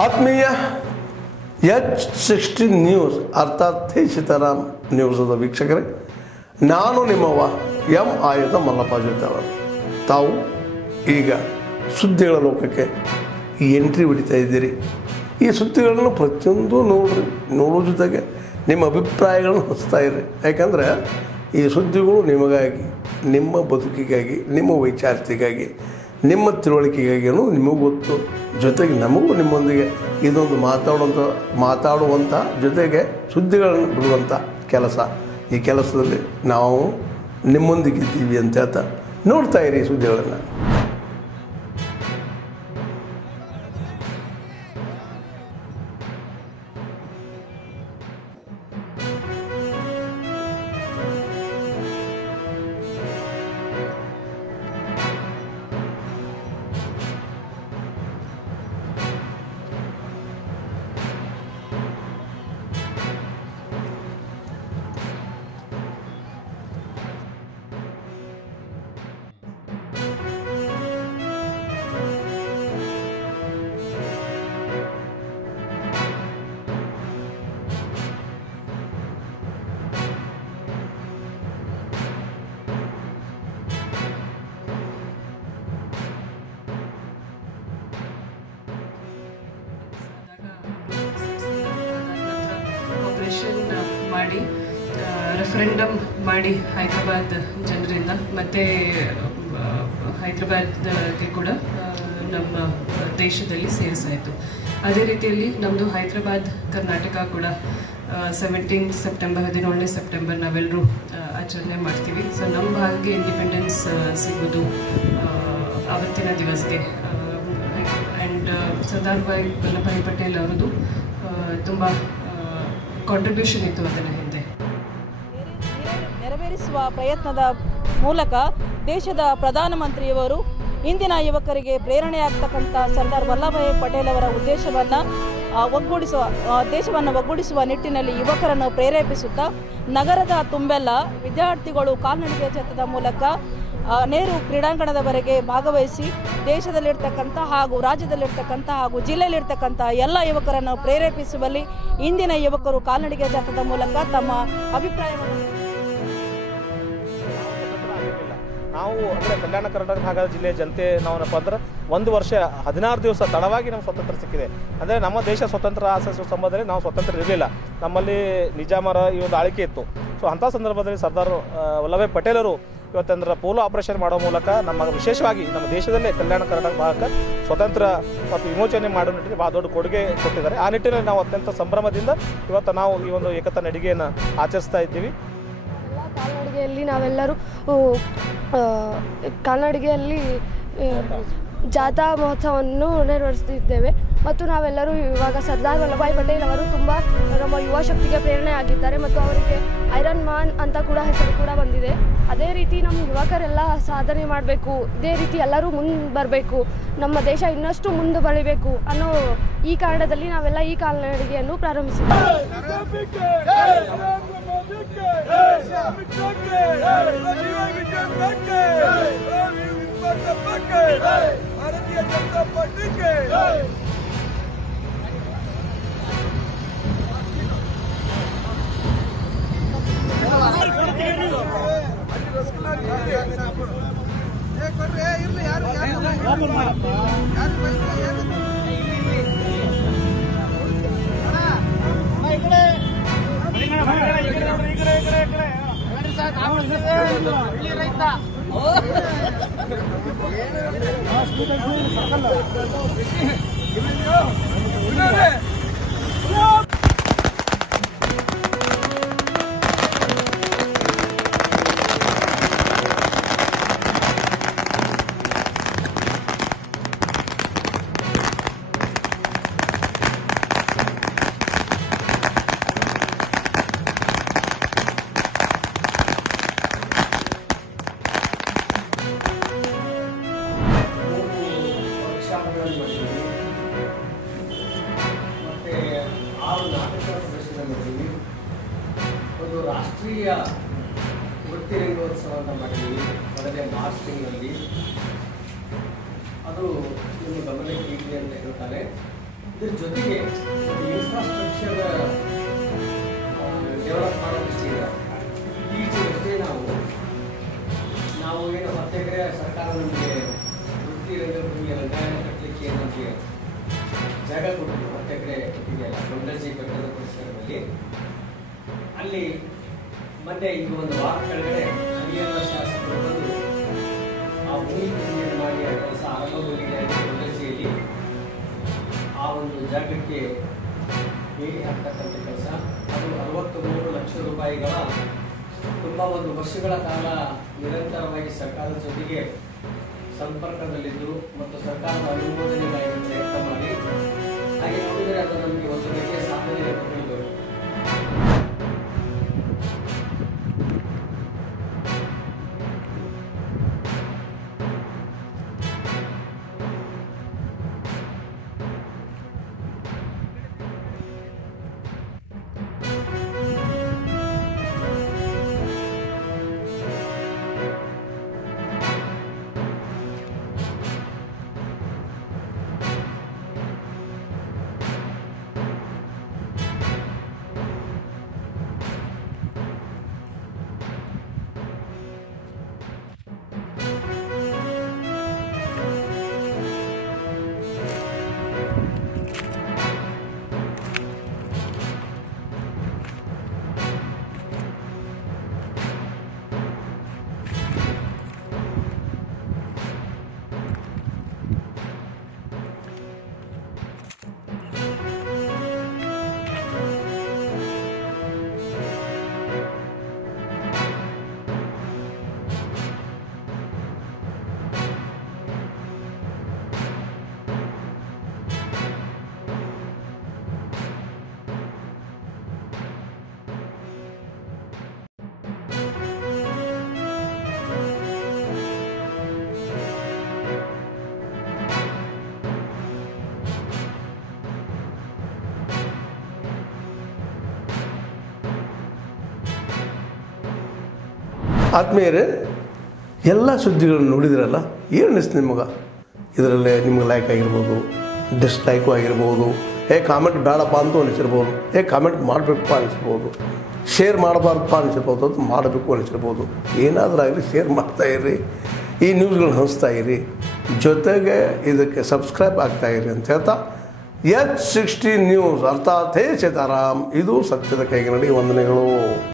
ಆತ್ಮೀಯ H16 news ಅರ್ಥಾತ್ ಸೀತಾರಾಮ್ ನ್ಯೂಸದ ವೀಕ್ಷಕರೇ, ನಾನು ನಿಮ್ಮವ ಎಂ ಆಯುಧ ಮಲ್ಲಪ್ಪ ಜೊತೆಯವರು. ತಾವು ಈಗ ಸುದ್ದಿಗಳ ಲೋಕಕ್ಕೆ ಎಂಟ್ರಿ ಹೊಡಿತಾ ಇದ್ದೀರಿ. ಈ ಸುದ್ದಿಗಳನ್ನು ಪ್ರತಿಯೊಂದು ನೋಡೋ ಜೊತೆಗೆ ನಿಮ್ಮ ಅಭಿಪ್ರಾಯಗಳನ್ನು ಹಚ್ತಾ ಇರಿ. ಯಾಕಂದರೆ ಈ ಸುದ್ದಿಗಳು ನಿಮಗಾಗಿ, ನಿಮ್ಮ ಬದುಕಿಗಾಗಿ, ನಿಮ್ಮ ವೈಚಾರಿಕೆಗಾಗಿ, ನಿಮ್ಮ ತಿಳುವಳಿಕೆಗಾಗಿ ಅನ್ನೋದು ನಿಮಗೂ ಗೊತ್ತು. ಜೊತೆಗೆ ನಮಗೂ ನಿಮ್ಮೊಂದಿಗೆ ಇದೊಂದು ಮಾತಾಡುವಂಥ ಜೊತೆಗೆ ಸುದ್ದಿಗಳನ್ನು ಬಿಡುವಂಥ ಕೆಲಸ. ಈ ಕೆಲಸದಲ್ಲಿ ನಾವು ನಿಮ್ಮೊಂದಿಗಿದ್ದೀವಿ ಅಂತ ಹೇಳ್ತಾ ನೋಡ್ತಾ ಇರಿ ಸುದ್ದಿಗಳನ್ನು. ಮಾಡಿ ರೆಫರೆಂಡಮ್ ಮಾಡಿ ಹೈದರಾಬಾದ್ ಜನರಿಂದ ಮತ್ತು ಹೈದರಾಬಾದ್ಗೆ ಕೂಡ ನಮ್ಮ ದೇಶದಲ್ಲಿ ಸೇರಿಸಾಯಿತು. ಅದೇ ರೀತಿಯಲ್ಲಿ ನಮ್ಮದು ಹೈದರಾಬಾದ್ ಕರ್ನಾಟಕ ಕೂಡ 17 ಸೆಪ್ಟೆಂಬರ್ 17ನೇ ಸೆಪ್ಟೆಂಬರ್ ನಾವೆಲ್ಲರೂ ಆಚರಣೆ ಮಾಡ್ತೀವಿ. ಸೊ ನಮ್ಮ ಭಾಗಕ್ಕೆ ಇಂಡಿಪೆಂಡೆನ್ಸ್ ಸಿಗೋದು ಆವತ್ತಿನ ದಿವಸಕ್ಕೆ. ಆ್ಯಂಡ್ ಸರ್ದಾರ್ ವಲ್ಲಭಾಯಿ ಪಟೇಲ್ ಅವರದು ತುಂಬ ಕಾಂಟ್ರಿಬ್ಯೂಷನ್ ಇತ್ತು ಅದರ ಹಿಂದೆ. ನೆರವೇರಿಸುವ ಪ್ರಯತ್ನದ ಮೂಲಕ ದೇಶದ ಪ್ರಧಾನಮಂತ್ರಿಯವರು ಇಂದಿನ ಯುವಕರಿಗೆ ಪ್ರೇರಣೆಯಾಗ್ತಕ್ಕಂಥ ಸರ್ದಾರ್ ವಲ್ಲಭಾಯಿ ಪಟೇಲ್ ಅವರ ದೇಶವನ್ನು ಒಗ್ಗೂಡಿಸುವ ನಿಟ್ಟಿನಲ್ಲಿ ಯುವಕರನ್ನು ಪ್ರೇರೇಪಿಸುತ್ತಾ ನಗರದ ತುಂಬೆಲ್ಲ ವಿದ್ಯಾರ್ಥಿಗಳು ಕಾಲ್ನಡಿಗೆ ಜಾಥಾದ ಮೂಲಕ ನೆಹರು ಕ್ರೀಡಾಂಗಣದವರೆಗೆ ಭಾಗವಹಿಸಿ ದೇಶದಲ್ಲಿರ್ತಕ್ಕಂಥ ಹಾಗೂ ರಾಜ್ಯದಲ್ಲಿರ್ತಕ್ಕಂಥ ಹಾಗೂ ಜಿಲ್ಲೆಯಲ್ಲಿರ್ತಕ್ಕಂಥ ಎಲ್ಲ ಯುವಕರನ್ನು ಪ್ರೇರೇಪಿಸುವಲ್ಲಿ ಇಂದಿನ ಯುವಕರು ಕಾಲ್ನಡಿಗೆ ಜಾಥಾದ ಮೂಲಕ ತಮ್ಮ ಅಭಿಪ್ರಾಯವನ್ನು ನಾವು ಅಂದರೆ ಕಲ್ಯಾಣ ಕರ್ನಾಟಕ ಭಾಗದ ಜಿಲ್ಲೆಯ ಜನತೆ ನಾವೇನಪ್ಪ ಅಂದ್ರೆ 1 ವರ್ಷ 16 ದಿವಸ ತಡವಾಗಿ ನಮ್ಗೆ ಸ್ವತಂತ್ರ ಸಿಕ್ಕಿದೆ. ಅಂದರೆ ನಮ್ಮ ದೇಶ ಸ್ವತಂತ್ರ ಆಚರಿಸುವ ಸಂಬಂಧದಲ್ಲಿ ನಾವು ಸ್ವತಂತ್ರ ಇರಲಿಲ್ಲ. ನಮ್ಮಲ್ಲಿ ನಿಜಾಮರ ಈ ಒಂದು ಆಳ್ವಿಕೆ ಇತ್ತು. ಸೊ ಅಂಥ ಸಂದರ್ಭದಲ್ಲಿ ಸರ್ದಾರ್ ವಲ್ಲಭಾಯಿ ಪಟೇಲರು ಇವತ್ತಂದ್ರೆ ಪೋಲೋ ಆಪರೇಷನ್ ಮಾಡೋ ಮೂಲಕ ವಿಶೇಷವಾಗಿ ನಮ್ಮ ದೇಶದಲ್ಲೇ ಕಲ್ಯಾಣ ಕರ್ನಾಟಕ ಭಾಗಕ್ಕೆ ಸ್ವತಂತ್ರ ಮತ್ತು ವಿಮೋಚನೆ ಮಾಡೋ ನಿಟ್ಟಿನಲ್ಲಿ ಭಾಳ ದೊಡ್ಡ ಕೊಡುಗೆ ಕೊಟ್ಟಿದ್ದಾರೆ. ಆ ನಿಟ್ಟಿನಲ್ಲಿ ನಾವು ಅತ್ಯಂತ ಸಂಭ್ರಮದಿಂದ ಇವತ್ತು ನಾವು ಈ ಒಂದು ಏಕತಾ ನಡಿಗೆಯನ್ನು ಆಚರಿಸ್ತಾ ಇದ್ದೀವಿ. ಕಾಲ್ನಡಿಗೆಯಲ್ಲಿ ನಾವೆಲ್ಲರೂ ಕಾಲ್ನಡಿಗೆಯಲ್ಲಿ ಜಾಥಾ ಮಹೋತ್ಸವವನ್ನು ನೆರವೇರಿಸುತ್ತಿದ್ದೇವೆ ಮತ್ತು ನಾವೆಲ್ಲರೂ ಇವಾಗ ಸರ್ದಾರ್ ವಲ್ಲಭಾಯಿ ಪಟೇಲ್ ಅವರು ತುಂಬ ನಮ್ಮ ಯುವ ಶಕ್ತಿಗೆ ಪ್ರೇರಣೆ ಆಗಿದ್ದಾರೆ ಮತ್ತು ಅವರಿಗೆ ಐರನ್ ಮ್ಯಾನ್ ಅಂತ ಕೂಡ ಹೆಸರು ಕೂಡ ಬಂದಿದೆ. ಅದೇ ರೀತಿ ನಮ್ಮ ಯುವಕರೆಲ್ಲ ಸಾಧನೆ ಮಾಡಬೇಕು, ಇದೇ ರೀತಿ ಎಲ್ಲರೂ ಮುಂದೆ ಬರಬೇಕು, ನಮ್ಮ ದೇಶ ಇನ್ನಷ್ಟು ಮುಂದೆ ಬೆಳಿಬೇಕು ಅನ್ನೋ ಈ ಕಾರಣದಲ್ಲಿ ನಾವೆಲ್ಲ ಈ ಕಾಲ್ನಡಿಗೆಯನ್ನು ಪ್ರಾರಂಭಿಸಿದ್ದೇವೆ. भारतीय जनता पार्टी के ರಾಷ್ಟ್ರೀಯ ವೃತ್ತಿ ರಂಗೋತ್ಸವವನ್ನು ಮಾಡಿದ್ದೀವಿ ಮೊದಲೇ ಮಾರ್ಚ್ ತಿಂಗಳಲ್ಲಿ. ಅದು ನಿಮ್ಮ ಗಮನಕ್ಕೆ ಇರಲಿ ಅಂತ ಹೇಳ್ತಾರೆ. ಇದ್ರ ಜೊತೆಗೆ ಇನ್ಫ್ರಾಸ್ಟ್ರಕ್ಚರ್ ಡೆವಲಪ್ ಮಾಡೋ ದೃಷ್ಟಿಯಿಂದ ಈಚೆಗಷ್ಟೇ ನಾವು ಏನು 10 ಎಕರೆ ಸರ್ಕಾರ ನಮಗೆ ವೃತ್ತಿ ರಂಗಭೂಮಿಯ ರಂಗಾಯಣ ಕಟ್ಟಲಿಕ್ಕೆ ನಮಗೆ ಜಾಗ ಕೊಟ್ಟಿದ್ದು 10 ಎಕರೆ ಇದೆಯಲ್ಲ ಕೊಂಡಜಿ ಬೆಟ್ಟದ ಪರಿಸರದಲ್ಲಿ ಅಲ್ಲಿ ಮತ್ತೆ ಈಗ ಒಂದು ವಾರ ಕೆಳಗಡೆ ಹರಿಯಾಣ ಶಾಸಕರು ಬಂದು ಆ ಭೂಮಿ ಪೂಜೆ ಮಾಡಿ ಆ ಕೆಲಸ ಆರಂಭಗೊಂಡಿದೆ ಕೊಂಡಜಿಯಲ್ಲಿ ಆ ಒಂದು ಜಾಗಕ್ಕೆ ಬೇಡಿ ಹಾಕ್ತಕ್ಕಂಥ ಕೆಲಸ ಅದು 63 ಲಕ್ಷ ರೂಪಾಯಿಗಳ ತುಂಬ ಒಂದು ವರ್ಷಗಳ ಕಾಲ ನಿರಂತರವಾಗಿ ಸರ್ಕಾರದ ಜೊತೆಗೆ ಸಂಪರ್ಕದಲ್ಲಿದ್ದರು ಮತ್ತು ಸರ್ಕಾರದ ಅನುಮೋದನೆಗಾಗಿ ಪ್ರಯತ್ನ ಮಾಡಿ ಹಾಗೆ ನೋಡಿದರೆ ಅದು ನಮಗೆ ಒಂದು ರೀತಿಯ ಸಾಧನೆ ಅಂತ ಹೇಳ್ಬೋದು. ಆತ್ಮೀಯರೇ, ಎಲ್ಲ ಸುದ್ದಿಗಳನ್ನು ನೋಡಿದ್ರಲ್ಲ, ಏನು ಅನಿಸ್ತು ನಿಮಗೆ? ಇದರಲ್ಲೇ ನಿಮ್ಗೆ ಲೈಕ್ ಆಗಿರ್ಬೋದು, ಡಿಸ್ಲೈಕು ಆಗಿರ್ಬೋದು, ಕಾಮೆಂಟ್ ಬೇಡಪ್ಪ ಅಂತೂ ಅನಿಸಿರ್ಬೋದು, ಕಾಮೆಂಟ್ ಮಾಡಬೇಕಪ್ಪ ಅನಿಸಿರ್ಬೋದು, ಶೇರ್ ಮಾಡಬಾರ್ದಪ್ಪ ಅನಿಸಿರ್ಬೋದು, ಅದು ಮಾಡಬೇಕು ಅನಿಸಿರ್ಬೋದು. ಏನಾದರೂ ಆಗಲಿ ಶೇರ್ ಮಾಡ್ತಾಯಿರಿ, ಈ ನ್ಯೂಸ್ಗಳನ್ನ ಹಂಚ್ತಾ ಇರಿ, ಜೊತೆಗೆ ಇದಕ್ಕೆ ಸಬ್ಸ್ಕ್ರೈಬ್ ಆಗ್ತಾಯಿರಿ ಅಂತ ಹೇಳ್ತಾ H16 ನ್ಯೂಸ್ ಅರ್ಥಾತ್ ಹೇ ಸೀತಾರಾಮ್, ಇದು ಸತ್ಯದ ಕೈಗನ್ನಡಿ. ವಂದನೆಗಳು.